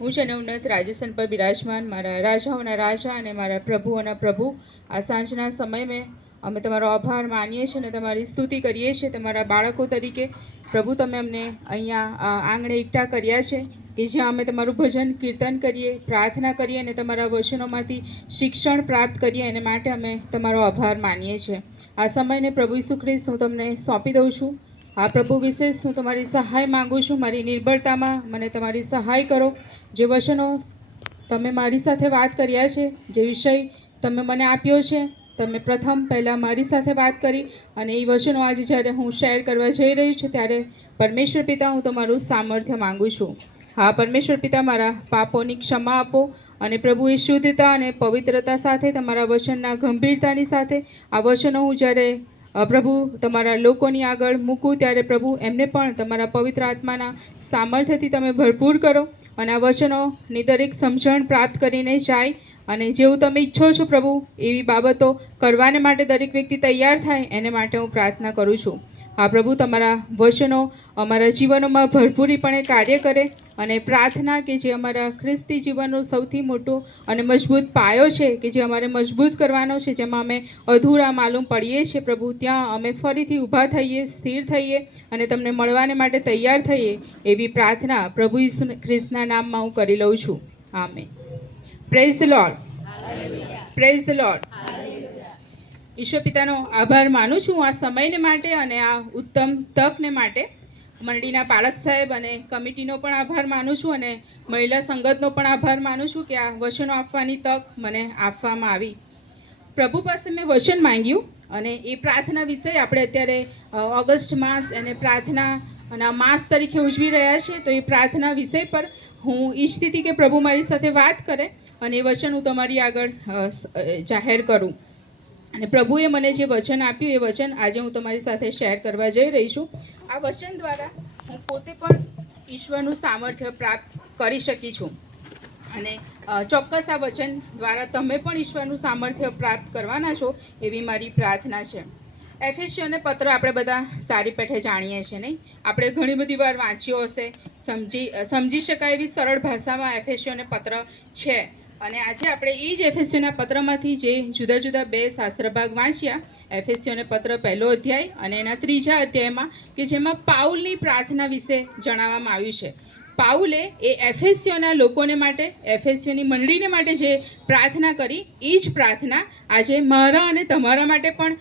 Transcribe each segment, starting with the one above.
હું છે ને ઉન્નત રાજસ્થાન પર બિરાજમાન મારા રાજાઓના રાજા અને મારા પ્રભુઓના પ્રભુ આ સાંજના સમયમાં અમે તમારો આભાર માનીએ છીએ અને તમારી સ્તુતિ કરીએ છીએ તમારા બાળકો તરીકે પ્રભુ તમે અમને અહીંયા આંગણે એકઠા કર્યા છે કે જ્યાં અમે તમારું ભજન કીર્તન કરીએ પ્રાર્થના કરીએ અને તમારા વચનોમાંથી શિક્ષણ પ્રાપ્ત કરીએ એને માટે અમે તમારો આભાર માનીએ છીએ આ સમયને પ્રભુ ઈસુ ખ્રિસ્ત હું તમને સોંપી દઉં છું આ પ્રભુ વિશેષ હું તમારી સહાય માગું છું મારી નિર્બળતામાં મને તમારી સહાય કરો જે વચનો તમે મારી સાથે વાત કર્યા છે જે વિષય તમે મને આપ્યો છે તમે પ્રથમ પહેલાં મારી સાથે વાત કરી અને એ વચનો આજે જ્યારે હું શેર કરવા જઈ રહી છું ત્યારે પરમેશ્વર પિતા હું તમારું સામર્થ્ય માગું છું હા પરમેશ્વર પિતા મારા પાપોની ક્ષમા આપો અને પ્રભુ એ શુદ્ધતા અને પવિત્રતા સાથે તમારા વચનના ગંભીરતાની સાથે આ વચનો હું જ્યારે પ્રભુ તમારા લોકોની આગળ મૂકું ત્યારે પ્રભુ એમને પણ તમારા પવિત્ર આત્માના સામર્થ્યથી તમે ભરપૂર કરો અને આ વચનોની દરેક સમજણ પ્રાપ્ત કરીને જાય અને જેવું તમે ઈચ્છો છો પ્રભુ એવી બાબતો કરવાને માટે દરેક વ્યક્તિ તૈયાર થાય એને માટે હું પ્રાર્થના કરું છું હા પ્રભુ તમારા વચનો અમારા જીવનોમાં ભરપૂરીપણે કાર્ય કરે અને પ્રાર્થના કે જે અમારા ખ્રિસ્તી જીવનનો સૌથી મોટો અને મજબૂત પાયો છે કે જે અમારે મજબૂત કરવાનો છે જેમાં અમે અધૂરા માલુમ પડીએ છીએ પ્રભુ ત્યાં અમે ફરીથી ઊભા થઈએ સ્થિર થઈએ અને તમને મળવાને માટે તૈયાર થઈએ એવી પ્રાર્થના પ્રભુ ઈસુ ખ્રિસ્તના નામમાં હું કરી લઉં છું amen praise the lord praise the lord ઈશ્વર પિતાનો આભાર માનું છું આ સમયને માટે અને આ ઉત્તમ તકને માટે મંડળીના પાળક સાહેબ અને કમિટીનો પણ આભાર માનું છું અને મહિલા સંગતનો પણ આભાર માનું છું કે આ વચનો આપવાની તક મને આપવામાં આવી પ્રભુ પાસે મેં વચન માંગ્યું અને એ પ્રાર્થના વિષય આપણે અત્યારે ઓગસ્ટ માસ અને પ્રાર્થના અને માસ તરીકે ઉજવી રહ્યા છીએ તો એ પ્રાર્થના વિષય પર હું ઈચ્છતી હતી કે પ્રભુ મારી સાથે વાત કરે અને એ વચન હું તમારી આગળ જાહેર કરું અને પ્રભુએ મને જે વચન આપ્યું એ વચન આજે હું તમારી સાથે શેર કરવા જઈ રહી છું આ વચન દ્વારા હું પોતે પણ ઈશ્વરનું સામર્થ્ય પ્રાપ્ત કરી શકી છું અને ચોક્કસ આ વચન દ્વારા તમે પણ ઈશ્વરનું સામર્થ્ય પ્રાપ્ત કરવાના છો એવી મારી પ્રાર્થના છે એફેસીઓને પત્ર આપણે બધા સારી પેઠે જાણીએ છીએ નહીં આપણે ઘણી બધી વાર વાંચ્યો હશે સમજી શકાય એવી સરળ ભાષામાં એફેસીઓને પત્ર છે અને આજે આપણે એ જ એફેસીઓના પત્રમાંથી જે જુદા જુદા બે શાસ્ત્રભાગ વાંચ્યા એફેસીઓને પત્ર પહેલો અધ્યાય અને એના ત્રીજા અધ્યાયમાં કે જેમાં પાઉલની પ્રાર્થના વિશે જણાવવામાં આવ્યું છે પાઉલે એ એફેસીઓના લોકોને માટે એફેસીઓની મંડળીને માટે જે પ્રાર્થના કરી એ જ પ્રાર્થના આજે મારા અને તમારા માટે પણ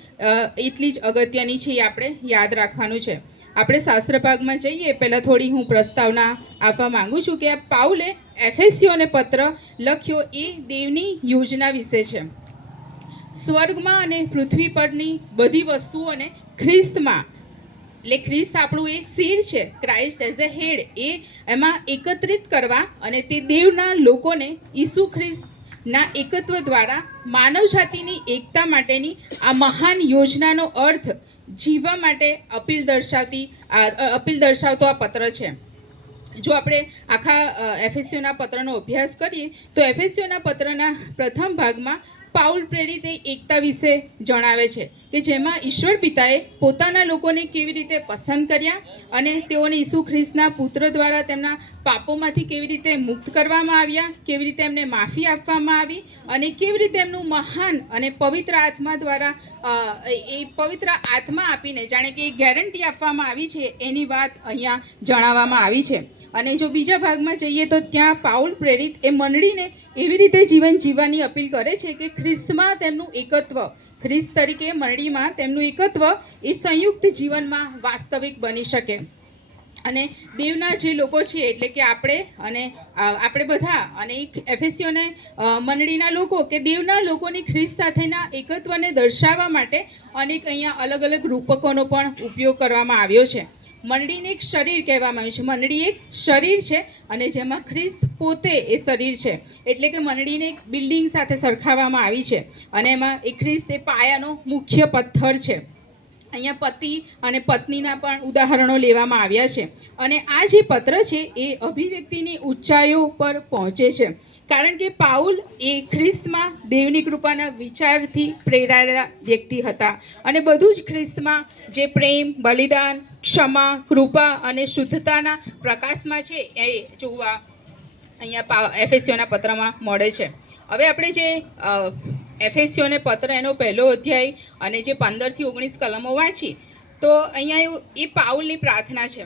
એટલી જ અગત્યની છે એ આપણે યાદ રાખવાનું છે આપણે શાસ્ત્ર ભાગમાં જઈએ પહેલાં થોડી હું પ્રસ્તાવના આપવા માગું છું કે પાઉલે એફેસીઓને પત્ર લખ્યો એ દેવની યોજના વિશે છે સ્વર્ગમાં અને પૃથ્વી પરની બધી વસ્તુઓને ખ્રિસ્તમાં એટલે ખ્રિસ્ત આપણું એ શિર છે ક્રાઇસ્ટ એઝ એ હેડ એ એમાં એકત્રિત કરવા અને તે દેવના લોકોને ઈસુ ખ્રિસ્તના એકત્વ દ્વારા માનવ જાતિની એકતા માટેની આ મહાન યોજનાનો અર્થ જીવવા માટે અપીલ દર્શાવતો આ પત્ર છે જો આપણે આખા એફેસીઓના પત્રનો અભ્યાસ કરીએ તો એફેસીઓના પત્રના પ્રથમ ભાગમાં પાઉલ પ્રેરિત એકતા વિશે જણાવે છે કે જેમાં ઈશ્વર પિતાએ પોતાના લોકોને કેવી રીતે પસંદ કર્યા અને તેઓને ઈસુ ખ્રિસ્તના પુત્ર દ્વારા તેમના પાપોમાંથી કેવી રીતે મુક્ત કરવામાં આવ્યા કેવી રીતે એમને માફી આપવામાં આવી અને કેવી રીતે એમનું મહાન અને પવિત્ર આત્મા દ્વારા એ પવિત્ર આત્મા આપીને જાણે કે ગેરંટી આપવામાં આવી છે એની વાત અહીંયા જણાવવામાં આવી છે અને જો બીજા ભાગમાં જઈએ તો ત્યાં પાઉલ પ્રેરિત એ મંડળીને એવી રીતે જીવન જીવવાની અપીલ કરે છે કે ખ્રિસ્તમાં તેમનું એકત્વ ખ્રિસ્ત તરીકે મંડળીમાં તેમનું એકત્વ એ સંયુક્ત જીવનમાં વાસ્તવિક બની શકે અને દેવના જે લોકો છે એટલે કે આપણે બધા અને એફેસીઓને મંડળીના લોકો કે દેવના લોકોની ખ્રિસ્ત સાથેના એકત્વને દર્શાવવા માટે અનેક અહીંયા અલગ અલગ રૂપકોનો પણ ઉપયોગ કરવામાં આવ્યો છે મંડળીને એક શરીર કહેવામાં આવ્યું છે મંડળી એક શરીર છે અને જેમાં ખ્રિસ્ત પોતે એ શરીર છે એટલે કે મંડળીને એક બિલ્ડિંગ સાથે સરખાવવામાં આવી છે અને એમાં એ ખ્રિસ્ત એ પાયાનો મુખ્ય પથ્થર છે અહીંયા પતિ અને પત્નીના પણ ઉદાહરણો લેવામાં આવ્યા છે અને આ જે પત્ર છે એ અભિવ્યક્તિની ઊંચાઈઓ પર પહોંચે છે કારણ કે પાઉલ એ ખ્રિસ્તમાં દેવની કૃપાના વિચારથી પ્રેરાયેલા વ્યક્તિ હતા અને બધું જ ખ્રિસ્તમાં જે પ્રેમ બલિદાન ક્ષમા કૃપા અને શુદ્ધતાના પ્રકાશમાં છે એ જોવા અહીંયા એફએસીઓના પત્રમાં મળે છે. હવે આપણે જે એફએસીઓને પત્ર એનો પહેલો અધ્યાય અને જે 15 થી 19 કલમો વાંચી તો અહીંયા એ પાઉલની પ્રાર્થના છે.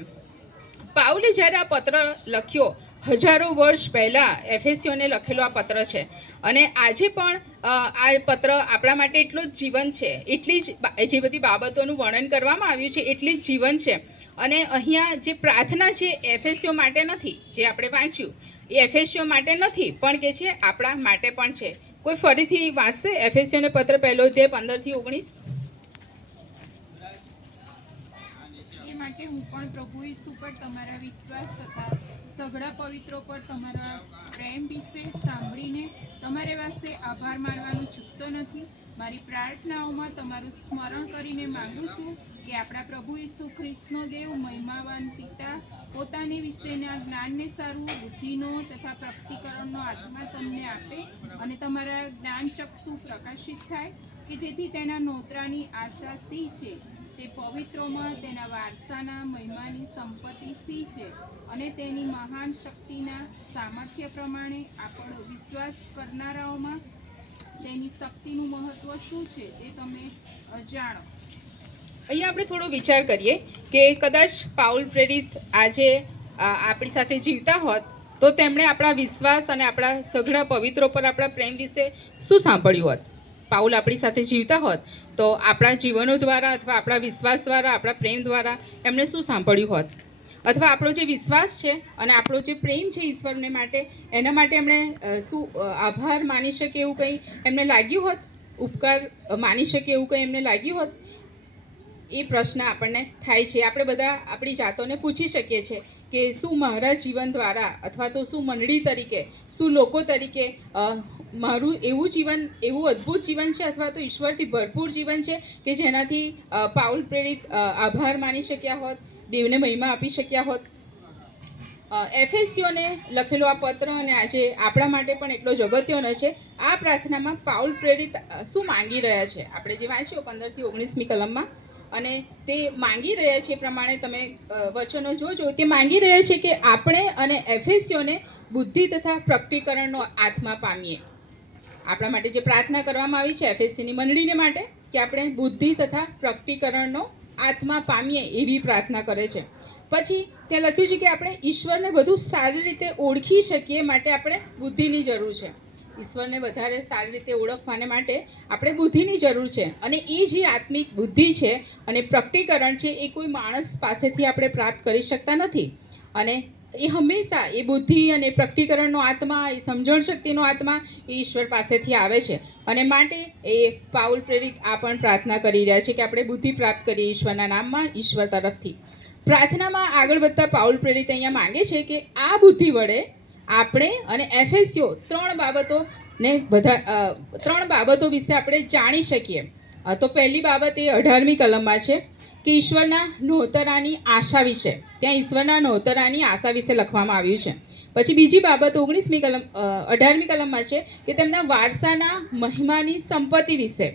પાઉલે જ્યારે આ પત્ર લખ્યો હજારો વર્ષ પહેલાં એફએસીઓને લખેલો આ પત્ર છે અને આજે પણ આ પત્ર આપણા માટે એટલો જ જીવન છે, એટલી જ જે બધી બાબતોનું વર્ણન કરવામાં આવ્યું છે એટલી જ જીવન છે. અને અહીંયા જે પ્રાર્થના છે એફએસીઓ માટે નથી, જે આપણે વાંચ્યું એ એફએસીઓ માટે નથી પણ કે છે આપણા માટે પણ છે. કોઈ ફરીથી વાંચશે એફએસીઓને પત્ર પહેલો અધ્યાય 15 થી 19? એ માટે હું પણ પ્રભુ ઈસુ પર તમારા વિશ્વાસ તથા સઘળા પવિત્રો પર તમારા પ્રેમ વિશે સાંભળીને તમારી પાસે આભાર માનવાનું ચૂકતો નથી. મારી પ્રાર્થનાઓમાં તમારું સ્મરણ કરીને માંગુ છું કે આપણા પ્રભુ ઈસુ ખ્રિસ્તનો દેવ મહિમાવાન પિતા પોતાની વિશેના જ્ઞાનને સારું, બુદ્ધિનો તથા પ્રકટીકરણનો આત્મા તમને આપે અને તમારા જ્ઞાન ચક્ષુ પ્રકાશિત થાય કે જેથી તેના નોતરાની આશા સી છે તે પવિત્રોમાં તેના વારસાના મહિમાની સંપત્તિ સી છે અને તેની મહાન શક્તિના સામર્થ્ય પ્રમાણે આપણો વિશ્વાસ કરનારાઓમાં તેની શક્તિનું મહત્વ શું છે તે તમે જાણો. અહીંયા આપણે થોડો વિચાર કરીએ કે કદાચ પાઉલ પ્રેરિત આજે આપણી સાથે જીવતા હોત તો તેમણે આપણા વિશ્વાસ અને આપણા સઘળા પવિત્રો પર આપણા પ્રેમ વિશે શું સાંભળ્યું હોત. પાઉલ આપણી સાથે જીવતા હોત તો આપણા જીવનો દ્વારા અથવા આપણા વિશ્વાસ દ્વારા, આપણા પ્રેમ દ્વારા એમણે શું સાંભળ્યું હોત, અથવા આપણો જે વિશ્વાસ છે અને આપણો જે પ્રેમ છે ઈશ્વરને માટે એના માટે એમણે શું આભાર માની શકે એવું કંઈ એમને લાગ્યું હોત, ઉપકાર માની શકે એવું કંઈ એમને લાગ્યું હોત? એ પ્રશ્ન આપણને થાય છે. આપણે બધા આપણી જાતોને પૂછી શકીએ છીએ કે શું મારા જીવન દ્વારા અથવા તો શું મંડળી તરીકે, શું લોકો તરીકે મારું એવું જીવન, એવું અદ્ભુત જીવન છે અથવા તો ઈશ્વરથી ભરપૂર જીવન છે કે જેનાથી પાઉલ પ્રેરિત આભાર માની શક્યા હોત, દેવને મહિમા આપી શક્યા હોત. એફએસીઓને લખેલો આ પત્ર અને આજે આપણા માટે પણ એટલો જ અગત્યનો છે. આ પ્રાર્થનામાં પાઉલ પ્રેરિત શું માંગી રહ્યા છે આપણે જે વાંચ્યું 15 થી 19મી કલમમાં, અને તે માંગી રહ્યા છે એ પ્રમાણે તમે વચનો જોજો. તે માંગી રહ્યા છે કે આપણે અને એફએસીઓને બુદ્ધિ તથા પ્રકટીકરણનો આત્મા પામીએ. આપણા માટે જે પ્રાર્થના કરવામાં આવી છે એફએસીની મંડળીને માટે કે આપણે બુદ્ધિ તથા પ્રકટીકરણનો આત્મા પામીએ એવી પ્રાર્થના કરે છે. પછી ત્યાં લખ્યું છે કે આપણે ઈશ્વરને વધુ સારી રીતે ઓળખી શકીએ માટે આપણે બુદ્ધિની જરૂર છે. ઈશ્વરને વધારે સારી રીતે ઓળખવાને માટે આપણે બુદ્ધિની જરૂર છે અને એ જે આત્મિક બુદ્ધિ છે અને પ્રકટીકરણ છે એ કોઈ માણસ પાસેથી આપણે પ્રાપ્ત કરી શકતા નથી. અને એ હંમેશા એ બુદ્ધિ અને પ્રકટીકરણનો આત્મા, એ સમજણ શક્તિનો આત્મા એ ઈશ્વર પાસેથી આવે છે. અને માટે એ પાઉલ પ્રેરિત આ પણ પ્રાર્થના કરી રહ્યા છે કે આપણે બુદ્ધિ પ્રાપ્ત કરીએ ઈશ્વરના નામમાં, ઈશ્વર તરફથી. પ્રાર્થનામાં આગળ વધતા પાઉલ પ્રેરિત અહીંયા માંગે છે કે આ બુદ્ધિ વડે આપણે અને એફએસીઓ ત્રણ બાબતો વિશે આપણે જાણી શકીએ. તો પહેલી બાબત એ 18મી કલમમાં છે કે ઈશ્વરના નોતરાની આશા વિશે. ત્યાં ઈશ્વરના નોતરાની આશા વિશે લખવામાં આવ્યું છે. પછી બીજી બાબત 18મી કલમમાં છે કે તેમના વારસાના મહિમાની સંપત્તિ વિશે,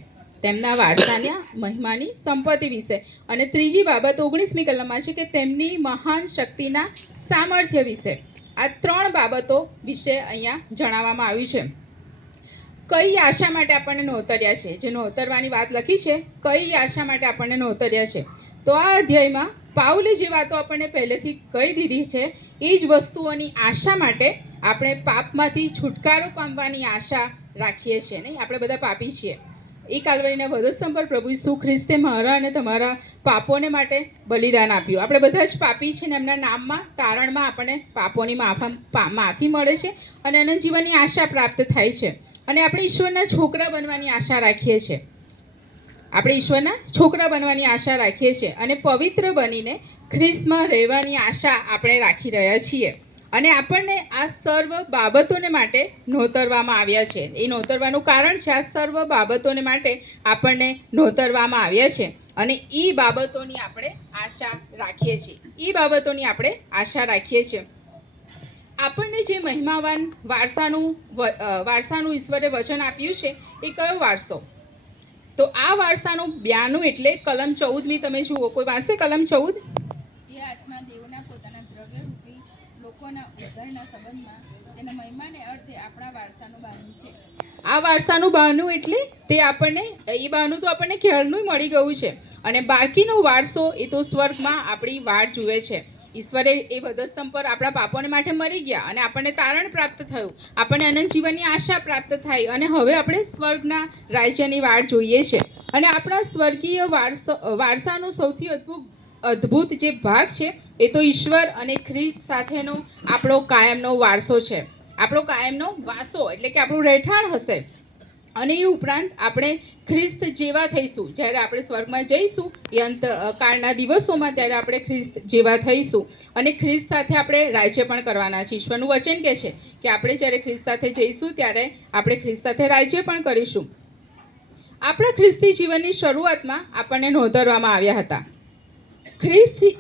તેમના વારસાના મહિમાની સંપત્તિ વિશે. અને ત્રીજી બાબત 19મી કલમમાં છે કે તેમની મહાન શક્તિના સામર્થ્ય વિશે. આ ત્રણ બાબતો વિશે અહીંયા જણાવવામાં આવ્યું છે. કઈ આશા માટે આપણને નોતર્યા છે, જે નોતરવાની વાત લખી છે, કઈ આશા માટે આપણને નોતર્યા છે. તો આ અધ્યાયમાં પાઉલે જે વાતો આપણને પહેલેથી કહી દીધી છે એ જ વસ્તુઓની આશા માટે આપણે પાપમાંથી છુટકારો પામવાની આશા રાખીએ છીએ. નહીં, આપણે બધા પાપી છીએ. એ કાલ્વરીના વધસ્તંભ પર પ્રભુ ઈસુ ખ્રિસ્તે મારા અને તમારા પાપોને માટે બલિદાન આપ્યું. આપણે બધા જ પાપી છે ને એમના નામમાં, તારણમાં આપણને પાપોની માફી મળે છે અને અનંત જીવનની આશા પ્રાપ્ત થાય છે. અને આપણે ઈશ્વરના છોકરા બનવાની આશા રાખીએ છીએ. આપણે ઈશ્વરના છોકરા બનવાની આશા રાખીએ છીએ અને પવિત્ર બનીને ખ્રિસ્તમાં રહેવાની આશા આપણે રાખી રહ્યા છીએ. અને આપણને આ સર્વ બાબતોને માટે નોતરવામાં આવ્યા છે. એ નોતરવાનું કારણ છે આ સર્વ બાબતોને માટે આપણને નોતરવામાં આવ્યા છે અને એ બાબતોની આપણે આશા રાખીએ છીએ. એ બાબતોની આપણે આશા રાખીએ છીએ. આપણને જે મહિમાવાન વારસાનું ઈશ્વરે વચન આપ્યું છે એ કયો વારસો? તો આ વારસાનું 92 એટલે કલમ 14મી તમે જુઓ. કોઈ વાંચે કલમ 14? એ આત્મા દેવના પોતાના દ્રવ્ય રૂપી લોકો લોકોના ઉદ્ધારના સંબંધમાં તેના મહિમાને અર્થે આપણા વારસાનું બહાનું છે. આ વારસાનું બહાનું એટલે તે આપણને એ બહાનું તો આપણને ક્યારનું મળી ગયું છે, અને બાકીનો વારસો એ તો સ્વર્ગમાં આપણી વાટ જુએ છે. ઈશ્વરે એ વધસ્તંભ પર આપણા પાપોને માટે મરી ગયા અને આપણને તારણ પ્રાપ્ત થયું, આપણને અનંત જીવનની આશા પ્રાપ્ત થઈ, અને હવે આપણે સ્વર્ગના રાજ્યની વાટ જોઈએ છે. અને આપણા સ્વર્ગીય વારસાનો સૌથી અદ્ભુત જે ભાગ છે એ તો ઈશ્વર અને ખ્રિસ્ત સાથેનો આપણો કાયમનો વારસો છે, આપણો કાયમનો વાસો એટલે કે આપણું રહેઠાણ હશે. અને એ ઉપરાંત આપણે ખ્રિસ્ત જેવા થઈશું જ્યારે આપણે સ્વર્ગમાં જઈશું, એ અંતકાળના દિવસોમાં ત્યારે આપણે ખ્રિસ્ત જેવા થઈશું અને ખ્રિસ્ત સાથે આપણે રાજ્ય પણ કરવાના છે. ઈશ્વરનું વચન કહે છે કે આપણે જ્યારે ખ્રિસ્ત સાથે જઈશું ત્યારે આપણે ખ્રિસ્ત સાથે રાજ્ય પણ કરીશું. આપણા ખ્રિસ્તી જીવનની શરૂઆતમાં આપણને નોંધવામાં આવ્યા હતા. ખ્રિસ્તી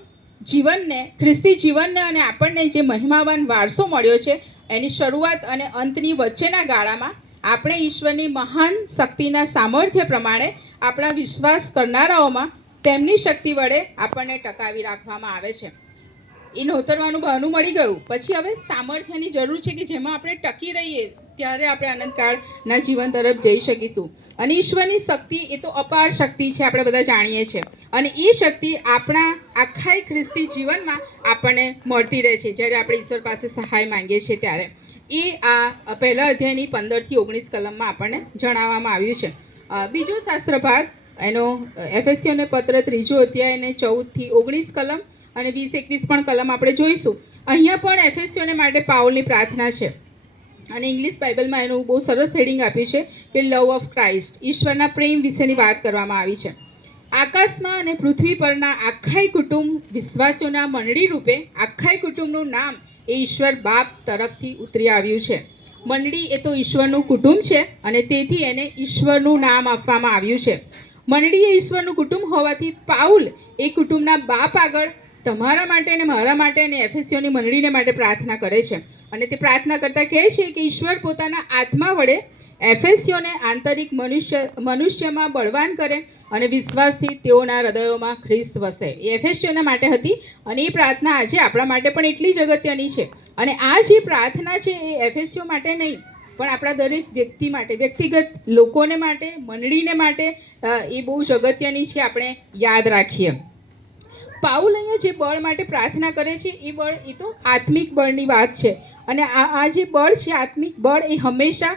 જીવનને અને આપણને જે મહિમાવાન વારસો મળ્યો છે એની શરૂઆત અને અંતની વચ્ચેના ગાળામાં આપણે ઈશ્વરની મહાન શક્તિના સામર્થ્ય પ્રમાણે આપણા વિશ્વાસ કરનારાઓમાં તેમની શક્તિ વડે આપણને ટકાવી રાખવામાં આવે છે. એ નોતરવાનું બહાનું મળી ગયું પછી હવે સામર્થ્યની જરૂર છે કે જેમાં આપણે ટકી રહીએ ત્યારે આપણે અનંતકાળના જીવન તરફ જઈ શકીશું. અને ઈશ્વરની શક્તિ એ તો અપાર શક્તિ છે, આપણે બધા જાણીએ છીએ, અને એ શક્તિ આપણા આખા ખ્રિસ્તી જીવનમાં આપણને મળતી રહે છે જ્યારે આપણે ઈશ્વર પાસે સહાય માંગીએ છીએ ત્યારે. એ આ પહેલા અધ્યાયની 15 થી 19 કલમમાં આપણને જણાવવામાં આવ્યું છે. બીજો શાસ્ત્ર ભાગ એનો એફેસીઓને પત્ર 3 અધ્યાય અને 14 થી 19 કલમ અને 20-21 પણ કલમ આપણે જોઈશું. અહીંયા પણ એફેસીઓને માટે પાઉલની પ્રાર્થના છે, અને ઇંગ્લિશ બાઇબલમાં એનું બહુ સરસ હેડિંગ આપ્યું છે કે લવ ઓફ ક્રાઇસ્ટ, ઈશ્વરના પ્રેમ વિશેની વાત કરવામાં આવી છે. આકાશમાં અને પૃથ્વી પરના આખાય કુટુંબ વિશ્વાસીઓના મંડળી રૂપે આખાય કુટુંબનું નામ એ ઈશ્વર બાપ તરફથી ઉતરી આવ્યું છે. મંડળી એ તો ઈશ્વરનું કુટુંબ છે અને તેથી એને ઈશ્વરનું નામ આપવામાં આવ્યું છે. મંડળી એ ઈશ્વરનું કુટુંબ હોવાથી પાઉલ એ કુટુંબના બાપ આગળ તમારા માટે અને મારા માટે અને એફેસીઓની મંડળીને માટે પ્રાર્થના કરે છે. અને તે પ્રાર્થના કરતાં કહે છે કે ઈશ્વર પોતાના આત્મા વડે એફેસીઓને આંતરિક મનુષ્યમાં બળવાન કરે અને વિશ્વાસથી તેઓના હૃદયોમાં ખ્રિસ્ત વસે. એ એફેસીઓના માટે હતી અને એ પ્રાર્થના આજે આપણા માટે પણ એટલી જ અગત્યની છે. અને આ જે પ્રાર્થના છે એ એફેસીઓ માટે નહીં પણ આપણા દરેક વ્યક્તિ માટે, વ્યક્તિગત લોકોને માટે, મંડળીને માટે એ બહુ જ અગત્યની છે, આપણે યાદ રાખીએ. પાઉલ અહીંયા જે બળ માટે પ્રાર્થના કરે છે એ બળ એ તો આત્મિક બળની વાત છે. અને આ જે બળ છે આત્મિક બળ એ હંમેશા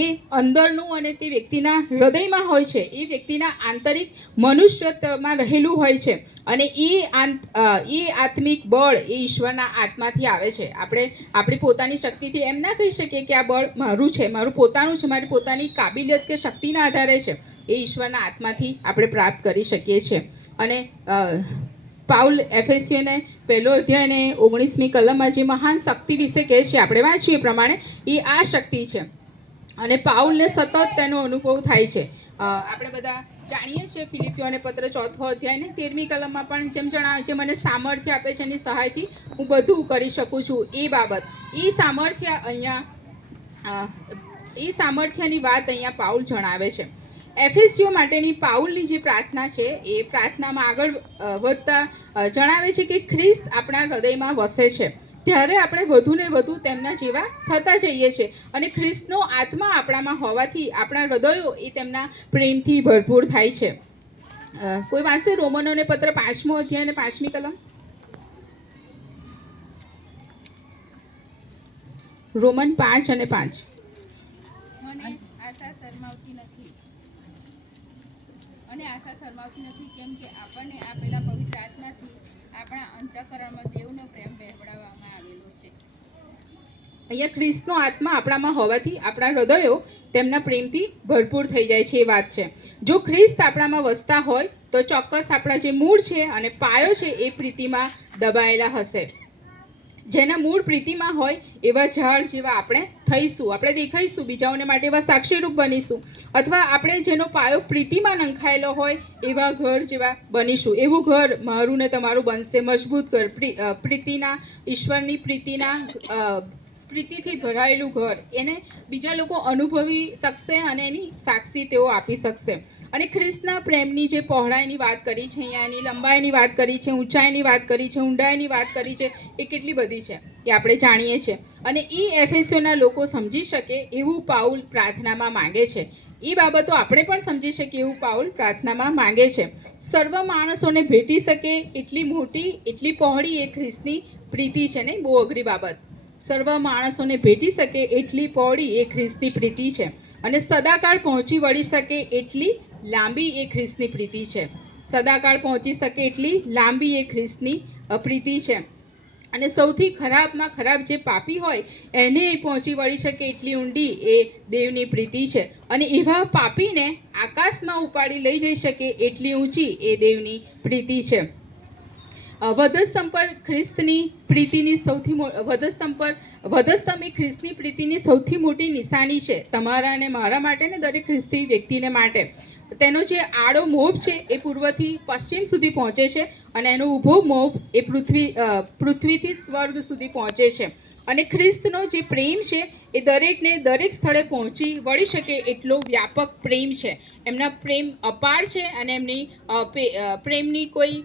એ અંદરનું અને તે વ્યક્તિના હૃદયમાં હોય છે, એ વ્યક્તિના આંતરિક મનુષ્યત્વમાં રહેલું હોય છે. અને એ આત્મિક બળ એ ઈશ્વરના આત્માથી આવે છે. આપણે આપણી પોતાની શક્તિથી એમ ના કહી શકીએ કે આ બળ મારું છે, મારું પોતાનું છે, મારી પોતાની કાબિલિયત કે શક્તિના આધારે છે. એ ઈશ્વરના આત્માથી આપણે પ્રાપ્ત કરી શકીએ છીએ. અને પાઉલ એફેસીઓને 1 અધ્યાય અને 19મી કલમમાં જે મહાન શક્તિ વિશે કહે છે આપણે વાંચીએ પ્રમાણે એ આ શક્તિ છે અને પાઉલને સતત તેનો અનુભવ થાય છે. આપણે બધા જાણીએ છીએ ફિલિપીઓને પત્ર 4 અધ્યાય ને 13મી કલમમાં પણ જેમ જણાવે છે મને સામર્થ્ય આપે છે એની સહાયથી હું બધું કરી શકું છું. એ બાબત એ સામર્થ્યની વાત અહીંયા પાઉલ જણાવે છે. એફેસીઓ માટેની પાઉલની જે પ્રાર્થના છે એ પ્રાર્થનામાં આગળ વધતા જણાવે છે કે ખ્રિસ્ત આપણા હૃદયમાં વસે છે ત્યારે આપણે વધુને વધુ તેમના જેવા થતા જઈએ છીએ. અને ખ્રિસ્તનો આત્મા આપણામાં હોવાથી આપણા હૃદયો એ તેમના પ્રેમથી ભરપૂર થાય છે. કોઈ વાંચે રોમનોને પત્ર 5મો અધ્યાય અને 5મી કલમ? રોમન 5 અને 5. મને આશા શરમાવતી નથી કેમ કે આપણને આપેલા પવિત્ર આત્માથી આપણા અંતઃકરણમાં દેવનો પ્રેમ વહેવડાવવામાં આવેલો છે. અહીંયા ખ્રિસ્તનો આત્મા આપણામાં હોવાથી આપણા હૃદયો તેમના પ્રેમથી ભરપૂર થઈ જાય છે, એ વાત છે. જો ખ્રિસ્ત આપણામાં વસતા હોય તો ચોક્કસ આપણા જે મૂળ છે અને પાયો છે એ પ્રીતિમાં દબાયેલા હશે. જેના મૂળ પ્રીતિમાં હોય એવા ઝાડ જેવા આપણે થઈશું, આપણે દેખાઈશું, બીજાઓને માટે એવા સાક્ષીરૂપ બનીશું. અથવા આપણે જેનો પાયો પ્રીતિમાં નંખાયેલો હોય એવા ઘર જેવા બનીશું. એવું ઘર મારું ને તમારું બનશે, મજબૂત ઘર, પ્રીતિના, ઈશ્વરની પ્રીતિથી ભરાયેલું ઘર. એને બીજા લોકો અનુભવી શકશે અને એની સાક્ષી તેઓ આપી શકશે. અને ખ્રિસ્તના પ્રેમની જે પહોળાઈની વાત કરી છે અહીંયા, એની લંબાઈની વાત કરી છે, ઊંચાઈની વાત કરી છે, ઊંડાઈની વાત કરી છે, એ કેટલી બધી છે. એ આપણે જાણીએ છીએ. અને એ એફેસીઓના લોકો સમજી શકે એવું પાઉલ પ્રાર્થનામાં માંગે છે. એ બાબતો આપણે પણ સમજી શકીએ એવું પાઉલ પ્રાર્થનામાં માંગે છે. સર્વ માણસોને ભેટી શકે એટલી મોટી એટલી પહોળી એ ખ્રિસ્તની પ્રીતિ છે ને, બહુ અઘરી બાબત. સર્વ માણસોને ભેટી શકે એટલી પહોળી એ ખ્રિસ્તની પ્રીતિ છે, અને સદાકાળ પહોંચી વળી શકે એટલી લાંબી એ ખ્રિસ્તની પ્રીતિ છે. સદાકાળ પહોંચી શકે એટલી લાંબી એ ખ્રિસ્તની પ્રીતિ છે. અને સૌથી ખરાબમાં ખરાબ જે પાપી હોય એને પહોંચી વળી શકે એટલી ઊંડી એ દેવની પ્રીતિ છે. અને એવા પાપીને આકાશમાં ઉપાડી લઈ જઈ શકે એટલી ઊંચી એ દેવની પ્રીતિ છે. વધસ્તંભ પર ખ્રિસ્તની પ્રીતિની વધસ્તંભ એ ખ્રિસ્તની પ્રીતિની સૌથી મોટી નિશાની છે, તમારા અને મારા માટે ને દરેક ખ્રિસ્તી વ્યક્તિને માટે. તેનો જે આડો મોભ છે એ પૂર્વથી પશ્ચિમ સુધી પહોંચે છે, અને એનો ઊભો મોભ એ પૃથ્વીથી સ્વર્ગ સુધી પહોંચે છે. અને ખ્રિસ્તનો જે પ્રેમ છે એ દરેકને દરેક સ્થળે પહોંચી વળી શકે એટલો વ્યાપક પ્રેમ છે. એમના પ્રેમ અપાર છે, અને એમની પ્રેમની કોઈ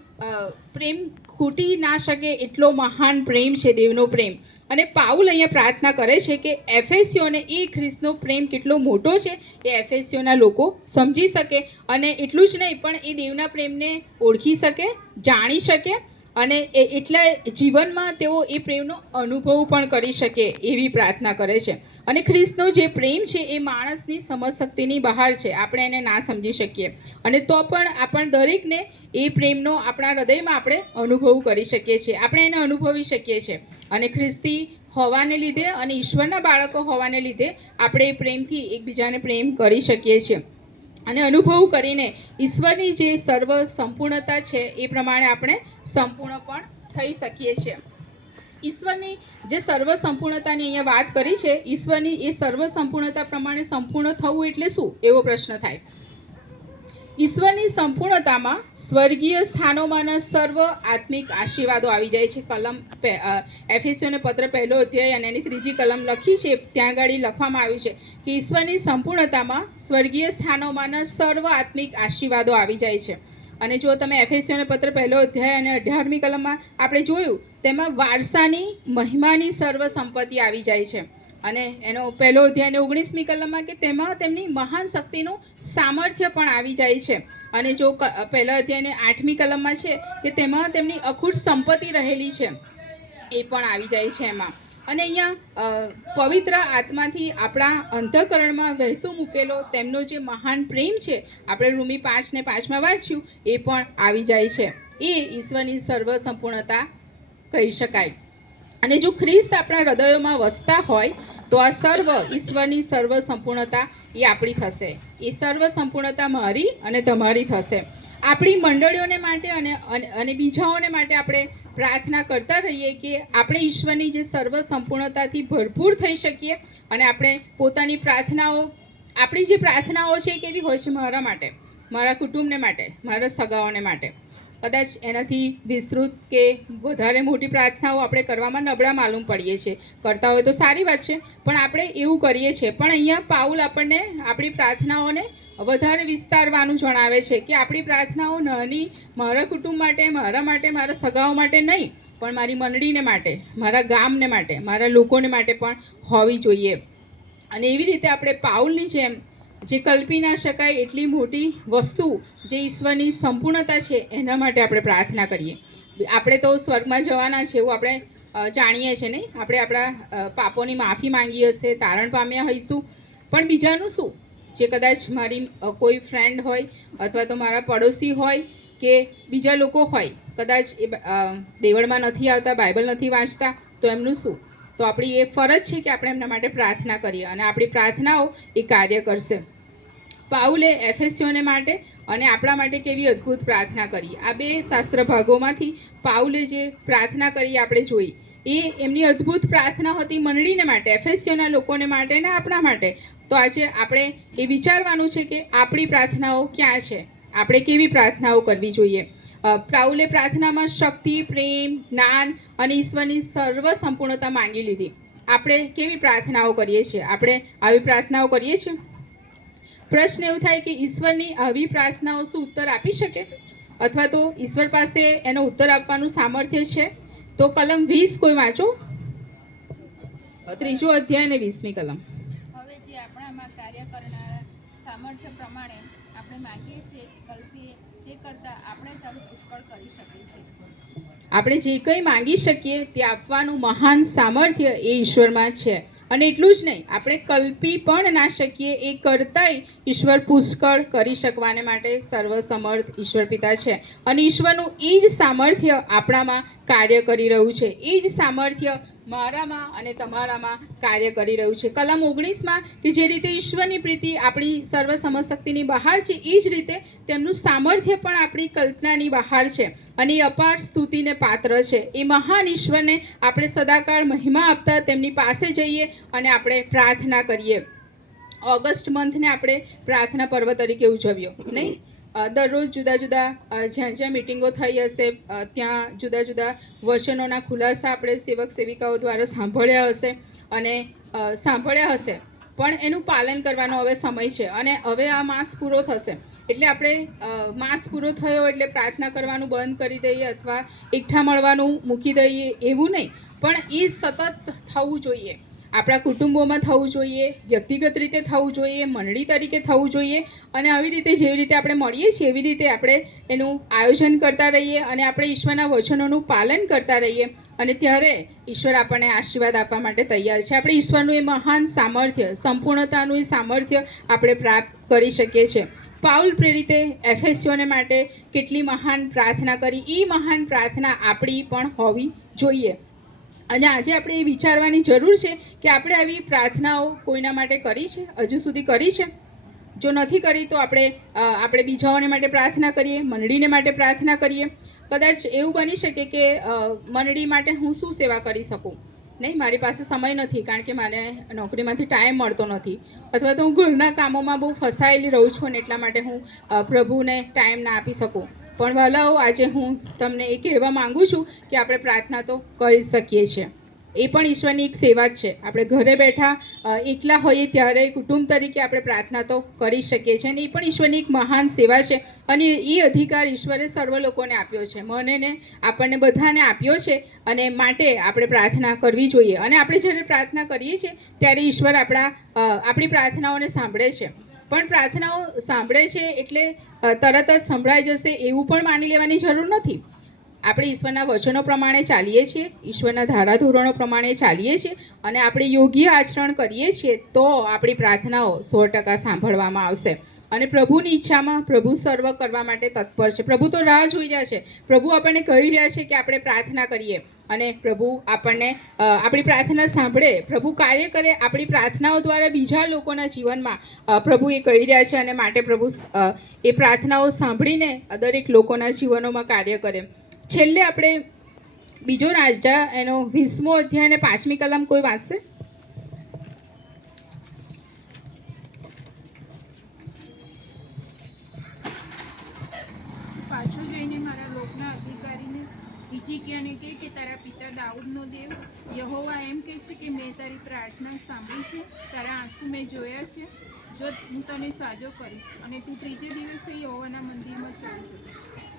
પ્રેમ ખૂટી ના શકે એટલો મહાન પ્રેમ છે, દેવનો પ્રેમ. અને પાઉલ અહીંયા પ્રાર્થના કરે છે કે એફેસીઓને એ ખ્રિસ્તનો પ્રેમ કેટલો મોટો છે એ એફેસીઓના લોકો સમજી શકે, અને એટલું જ નહીં પણ એ દેવના પ્રેમને ઓળખી શકે, જાણી શકે, અને એટલા જીવનમાં તેઓ એ પ્રેમનો અનુભવ પણ કરી શકે એવી પ્રાર્થના કરે છે. અને ખ્રિસ્તનો જે પ્રેમ છે એ માણસની સમજશક્તિની બહાર છે, આપણે એને ના સમજી શકીએ, અને તો પણ આપણ દરેકને એ પ્રેમનો આપણા હૃદયમાં આપણે અનુભવ કરી શકીએ છીએ, આપણે એને અનુભવી શકીએ છીએ. અને ખ્રિસ્તી હોવાને લીધે અને ઈશ્વરના બાળકો હોવાને લીધે આપણે પ્રેમથી એકબીજાને પ્રેમ કરી શકીએ છીએ, અને અનુભવ કરીને ઈશ્વરની જે સર્વ સંપૂર્ણતા છે એ પ્રમાણે આપણે સંપૂર્ણ પણ થઈ શકીએ છીએ. ઈશ્વરની જે સર્વ સંપૂર્ણતાની અહીંયા વાત કરી છે, ઈશ્વરની એ સર્વ સંપૂર્ણતા પ્રમાણે સંપૂર્ણ થવું એટલે શું, એવો પ્રશ્ન થાય. ઈશ્વરની સંપૂર્ણતામાં સ્વર્ગીય સ્થાનોમાંના સર્વ આત્મિક આશીર્વાદો આવી જાય છે. એફેસીઓને પત્ર 1 અધ્યાય અને એની 3જી કલમ લખી છે, ત્યાં આગળ લખવામાં આવ્યું છે કે ઈશ્વરની સંપૂર્ણતામાં સ્વર્ગીય સ્થાનોમાંના સર્વ આત્મિક આશીર્વાદો આવી જાય છે. અને જો તમે એફેસીઓને પત્ર 1 અધ્યાય અને 18મી કલમમાં આપણે જોયું, તેમાં વારસાની મહિમાની સર્વ સંપત્તિ આવી જાય છે. અને એનો 1 અધ્યાય અને 19મી કલમમાં કે તેમાં તેમની મહાન શક્તિનું સામર્થ્ય પણ આવી જાય છે. અને જો 1 અધ્યાયને 8મી કલમમાં છે કે તેમાં તેમની અખૂટ સંપત્તિ રહેલી છે, એ પણ આવી જાય છે એમાં. અને અહીંયા પવિત્ર આત્માથી આપણા અંતઃકરણમાં વહેતું મૂકેલો તેમનો જે મહાન પ્રેમ છે, આપણે રોમી 5:5 વાંચ્યું, એ પણ આવી જાય છે. એ ઈશ્વરની સર્વ સંપૂર્ણતા કહી શકાય. અને જો ખ્રિસ્ત આપણા હૃદયોમાં વસતા હોય તો આ સર્વ ઈશ્વરની સર્વ સંપૂર્ણતા એ આપણી થશે. એ સર્વ સંપૂર્ણતા મારી અને તમારી થશે. આપણી મંડળીઓને માટે અને બીજાઓને માટે આપણે પ્રાર્થના કરતા રહીએ કે આપણે ઈશ્વરની જે સર્વ સંપૂર્ણતાથી ભરપૂર થઈ શકીએ, અને આપણે પોતાની પ્રાર્થનાઓ, આપણી જે પ્રાર્થનાઓ છે એ કેવી હોય છે, મારા માટે, મારા કુટુંબને માટે, મારા સગાઓને માટે. કદાચ એનાથી વિસ્તૃત કે વધારે મોટી પ્રાર્થનાઓ આપણે કરવામાં નબળા માલુમ પડીએ છીએ. કરતા હોય તો સારી વાત છે, પણ આપણે એવું કરીએ છીએ. પણ અહીંયા પાઉલ આપણને આપણી પ્રાર્થનાઓને વધારે વિસ્તારવાનું જણાવે છે કે આપણી પ્રાર્થનાઓ નાની મારા કુટુંબ માટે, મારા સગાઓ માટે નહીં, પણ મારી મંડળીને માટે, મારા ગામને માટે, મારા લોકોને માટે પણ હોવી જોઈએ. અને એવી રીતે આપણે પાઉલની જેમ જે કલ્પી ના શકાય એટલી મોટી વસ્તુ જે ઈશ્વરની સંપૂર્ણતા છે એના માટે આપણે પ્રાર્થના કરીએ. આપણે તો સ્વર્ગમાં જવાના છે એવું આપણે જાણીએ છીએ નહીં, આપણે આપણા પાપોની માફી માંગી હશે, તારણ પામ્યા હોઈશું, પણ બીજાનું શું? જે કદાચ મારી કોઈ ફ્રેન્ડ હોય, અથવા તો મારા પડોશી હોય, કે બીજા લોકો હોય, કદાચ એ દેવળમાં નથી આવતા, બાઇબલ નથી વાંચતા, તો એમનું શું? તો આપણી એ ફરજ છે કે આપણે એમના માટે પ્રાર્થના કરીએ, અને આપણી પ્રાર્થનાઓ એ કાર્ય કરશે. પાઉલે એફેસીઓને માટે અને આપણા માટે કેવી અદ્ભુત પ્રાર્થના કરી. આ બે શાસ્ત્ર ભાગોમાંથી પાઉલે જે પ્રાર્થના કરી આપણે જોઈ, એ એમની અદ્ભુત પ્રાર્થના હતી મંડળીને માટે, એફેસીઓના લોકોને માટે ને આપણા માટે. તો આજે આપણે એ વિચારવાનું છે કે આપણી પ્રાર્થનાઓ ક્યાં છે, આપણે કેવી પ્રાર્થનાઓ કરવી જોઈએ. પાઉલે પ્રાર્થનામાં શક્તિ, પ્રેમ, જ્ઞાન અને ઈશ્વરની સર્વ સંપૂર્ણતા માંગી લીધી. આપણે કેવી પ્રાર્થનાઓ કરીએ છીએ? આપણે આવી પ્રાર્થનાઓ કરીએ છીએ? પ્રશ્ન એવું થાય કે ઈશ્વરની આવી પ્રાર્થનાઓ શું ઉત્તર આપી શકે, અથવા તો ઈશ્વર પાસે એનો ઉત્તર આપવાનું સામર્થ્ય છે? તો કલમ 20 કોઈ વાંચો. ત્રીજો અધ્યાય અને 20મી કલમ. હવે જે આપણામાં કાર્ય કરનારા સામર્થ્ય પ્રમાણે આપણે માગીએ છીએ કલ્પીએ તે કરતાં આપણે તારું પુષ્કળ કરી શકીએ છીએ. આપણે જે કંઈ માંગી શકીએ તે આપવાનું મહાન સામર્થ્ય એ ઈશ્વરમાં છે. અને એટલું જ નહીં, આપણે કલ્પી પણ ના શકીએ એ કરતાંય ઈશ્વર પુષ્કળ કરી શકવાને માટે સર્વસમર્થ ઈશ્વર પિતા છે. અને ઈશ્વરનું એ જ સામર્થ્ય આપણામાં કાર્ય કરી રહ્યું છે. એ જ સામર્થ્ય મારામાં અને તમારામાં કાર્ય કરી રહ્યું છે. કલમ 19માં કે જે રીતે ઈશ્વરની પ્રીતિ આપણી સર્વ સમશક્તિની બહાર છે, એ જ રીતે તેમનું સામર્થ્ય પણ આપણી કલ્પનાની બહાર છે. અને એ અપાર સ્તુતિને પાત્ર છે. એ મહાન ઈશ્વરને આપણે સદાકાળ મહિમા આપતા તેમની પાસે જઈએ અને આપણે પ્રાર્થના કરીએ. ઓગસ્ટ મંથને આપણે પ્રાર્થના પર્વ તરીકે ઉજવ્યો, નહીં? દરરોજ જુદા જુદા જ્યાં જ્યાં મિટિંગો થઈ હશે ત્યાં જુદા જુદા વચનોના ખુલાસા આપણે સેવક સેવિકાઓ દ્વારા સાંભળ્યા હશે. પણ એનું પાલન કરવાનો હવે સમય છે. અને હવે આ માસ પૂરો થશે એટલે આપણે માસ પૂરો થયો એટલે પ્રાર્થના કરવાનું બંધ કરી દઈએ અથવા એકઠા મળવાનું મૂકી દઈએ એવું નહીં, પણ એ સતત થવું જોઈએ. આપણા કુટુંબોમાં થવું જોઈએ, વ્યક્તિગત રીતે થવું જોઈએ, મંડળી તરીકે થવું જોઈએ. અને આવી રીતે જેવી રીતે આપણે મળીએ છીએ એવી રીતે આપણે એનું આયોજન કરતા રહીએ અને આપણે ઈશ્વરના વચનોનું પાલન કરતા રહીએ. અને ત્યારે ઈશ્વર આપણને આશીર્વાદ આપવા માટે તૈયાર છે. આપણે ઈશ્વરનું એ મહાન સામર્થ્ય, સંપૂર્ણતાનું એ સામર્થ્ય આપણે પ્રાપ્ત કરી શકીએ છીએ. પાઉલ પ્રેરિતે એફેસીઓને માટે કેટલી મહાન પ્રાર્થના કરી, એ મહાન પ્રાર્થના આપણી પણ હોવી જોઈએ. અને આજે આપણે એ વિચારવાની જરૂર છે કે આપણે આવી પ્રાર્થનાઓ કોઈના માટે કરી છે, હજુ સુધી કરી છે? જો નથી કરી તો આપણે બીજાઓને માટે પ્રાર્થના કરીએ, મંડળીને માટે પ્રાર્થના કરીએ. કદાચ એવું બની શકે કે મંડળી માટે હું શું સેવા કરી શકું, નહીં, મારી પાસે સમય નથી કારણ કે મને નોકરીમાંથી ટાઈમ મળતો નથી, અથવા તો હું ઘરના કામોમાં બહુ ફસાયેલી રહું છું અને એટલા માટે હું પ્રભુને ટાઈમ ના આપી શકું. પણ વહાલાઓ, આજે હું તમને એ કહેવા માગું છું કે આપણે પ્રાર્થના તો કરી શકીએ છીએ. એ પણ ઈશ્વરની એક સેવા જ છે. આપણે ઘરે બેઠા એકલા હોઈએ ત્યારે કુટુંબ તરીકે આપણે પ્રાર્થના તો કરી શકીએ છીએ. અને એ પણ ઈશ્વરની એક મહાન સેવા છે. અને એ અધિકાર ઈશ્વરે સર્વ લોકોને આપ્યો છે, મને ને આપણને બધાને આપ્યો છે. અને માટે આપણે પ્રાર્થના કરવી જોઈએ. અને આપણે જ્યારે પ્રાર્થના કરીએ છીએ ત્યારે ઈશ્વર આપણી પ્રાર્થનાઓને સાંભળે છે. પણ પ્રાર્થનાઓ સાંભળે છે એટલે તરત જ સંભળાઈ જશે એવું પણ માની લેવાની જરૂર નથી. આપણે ઈશ્વરના વચનો પ્રમાણે ચાલીએ છીએ, ઈશ્વરના ધારાધોરણો પ્રમાણે ચાલીએ છીએ અને આપણે યોગ્ય આચરણ કરીએ છીએ તો આપણી પ્રાર્થનાઓ 100% સાંભળવામાં આવશે. અને પ્રભુની ઈચ્છામાં પ્રભુ સર્વ કરવા માટે તત્પર છે. પ્રભુ તો રાહ જોઈ રહ્યા છે. પ્રભુ આપણને કહી રહ્યા છે કે આપણે પ્રાર્થના કરીએ અને પ્રભુ આપણને આપણી પ્રાર્થના સાંભળે, પ્રભુ કાર્ય કરે. આપણી પ્રાર્થનાઓ દ્વારા બીજા લોકોના જીવનમાં પ્રભુ એ કહી રહ્યા છે અને માટે પ્રભુ એ પ્રાર્થનાઓ સાંભળીને દરેક લોકોના જીવનોમાં કાર્ય કરે. છેલ્લે આપણે બીજો રાજા એનો 20મો અધ્યાય અને 5મી કલમ કોઈ વાંચશે? પાછો જઈને મારા લોકના અધિકારીને હિજકિયાને કહે કે તારા પિતા દાઉદનો દેવ યહોવા એમ કહે છે કે મેં તારી પ્રાર્થના સાંભળી છે, તારા આંસુ મેં જોયા છે. જો હું તને સાજો કરીશ અને તું ત્રીજે દિવસે યહોવાના મંદિરમાં ચડી જઈશ.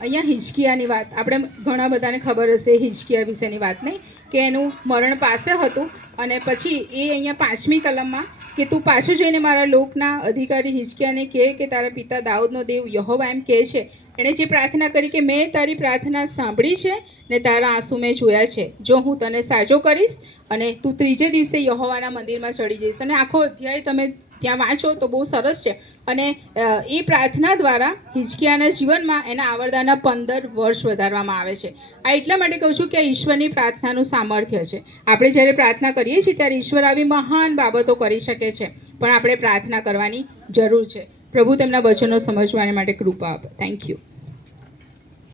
અહીંયા હિજકિયાની વાત આપણે ઘણા બધાને ખબર હશે. હિજકિયા વિશેની વાત, નહીં, કે એનું મરણ પાસે હતું અને પછી એ અહીંયા 5મી કલમમાં કે તું પાછું જઈને મારા લોકના અધિકારી હિજકિયાને કહે કે તારા પિતા દાઉદનો દેવ યહોવા એમ કહે છે. એણે જે પ્રાર્થના કરી કે મેં તારી પ્રાર્થના સાંભળી છે ને તારા આંસુ મેં જોયા છે. જો હું તને સાજો કરીશ અને તું ત્રીજે દિવસે યહોવાના મંદિરમાં ચડી જઈશ. અને આખો અધ્યાય તમે ત્યાં વાંચો તો બહુ સરસ છે. અને એ પ્રાર્થના દ્વારા હિજકિયાના જીવનમાં એના આવરદાના 15 વર્ષ વધારવામાં આવે છે. આ એટલા માટે કહું છું કે આ ઈશ્વરની પ્રાર્થનાનું સામર્થ્ય છે. આપણે જ્યારે પ્રાર્થના કરીએ છીએ ત્યારે ઈશ્વર આવી મહાન બાબતો કરી શકે છે, પણ આપણે પ્રાર્થના કરવાની જરૂર છે. પ્રભુ તેમના વચનો સમજવા માટે કૃપા આપે. Thank you.